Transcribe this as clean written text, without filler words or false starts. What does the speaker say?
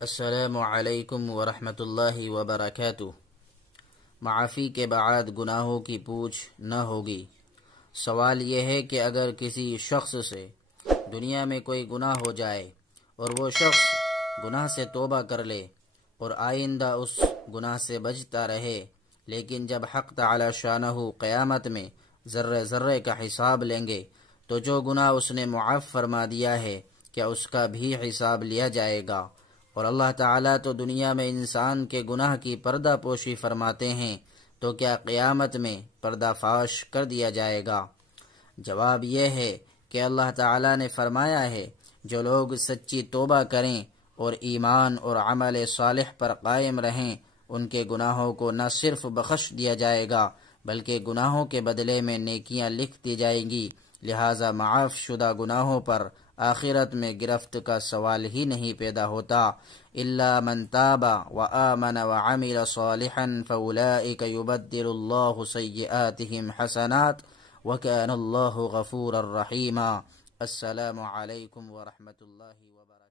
السلام علیکم ورحمۃ اللہ وبرکاتہ۔ معافی کے بعد گناہوں کی پوچھ نہ ہوگی۔ سوال یہ ہے کہ اگر کسی شخص سے دنیا میں کوئی گناہ ہو جائے اور وہ شخص گناہ سے توبہ کر لے اور آئندہ اس گناہ سے بچتا رہے، لیکن جب حق تعالی شانہ قیامت میں ذرے ذرے کا حساب لیں گے تو جو گناہ اس نے معاف فرما دیا ہے کیا اس کا بھی حساب لیا جائے گا؟ اور اللہ تعالیٰ تو دنیا میں انسان کے گناہ کی پردہ پوشی فرماتے ہیں، تو کیا قیامت میں پردہ فاش کر دیا جائے گا؟ جواب یہ ہے کہ اللہ تعالیٰ نے فرمایا ہے جو لوگ سچی توبہ کریں اور ایمان اور عمل صالح پر قائم رہیں ان کے گناہوں کو نہ صرف بخش دیا جائے گا بلکہ گناہوں کے بدلے میں نیکیاں لکھ دی جائیں گی، لہذا معاف شدہ گناہوں پر آخرت میں گرفت کا سوال ہی نہیں پیدا ہوتا۔ الا من تاب وآمن وعمل صالحا فاولئک یبدل اللہ سیئاتہم حسنات وکان اللہ غفورا رحیما۔ السلام علیکم ورحمۃ اللہ وبرکاتہ۔